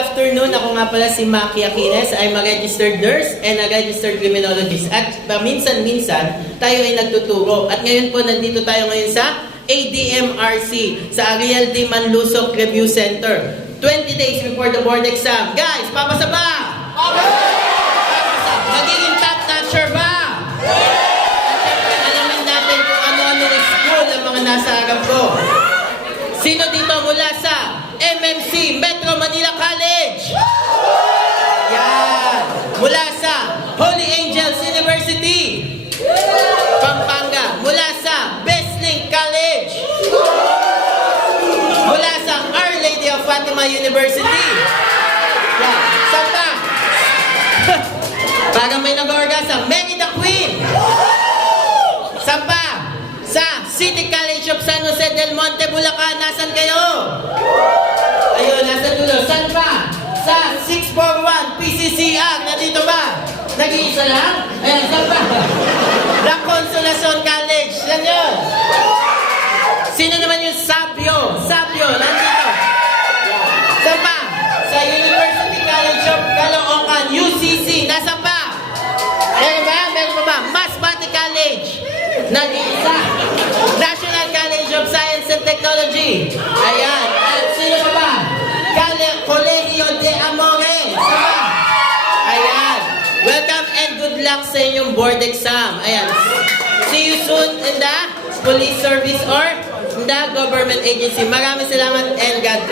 Afternoon, ako nga pala si Maki Aquines. I'm a registered nurse and a registered criminologist. At minsan-minsan, tayo ay nagtuturo. At ngayon po, nandito tayo ngayon sa ADMRC, sa Ariel D. Manlusok Review Center. 20 days before the board exam. Guys, papasa ba? Papasa! Magiging top-notcher ba? At syempre, alamin natin kung ano-ano school ang mga nasa harap ko. Sino dito mula sa MMC, Metro Manila College? Yan! Mula sa Holy Angels University, Pampanga. Mula sa Besling College. Mula sa Our Lady of Fatima University. Yan. Saan pa? Parang may nag-orgasm. Mary the Queen. Saan pa? Sa City College of San Jose del Monte, Bulacan. Nasaan kayo? Ayun, nasa dulo. Saan pa? Sa 641 PCCR. Nandito ba? Nag-iisa lang? Ayan, saan pa? La Consolacion College. Yan yun. Sino naman yung Sabio? Sabio, nandito. Saan pa? Sa University College of Caloocan, UCC. Nasaan pa? Meron ba? Meron pa ba? Masbate College. Nag-iisa. National College of Science and Technology. Ayan. At sino pa ba? Colegio de Amores. Saba? Ayan. Welcome and good luck sa inyong board exam. Ayan. See you soon in the police service or in the government agency. Maraming salamat and God bless.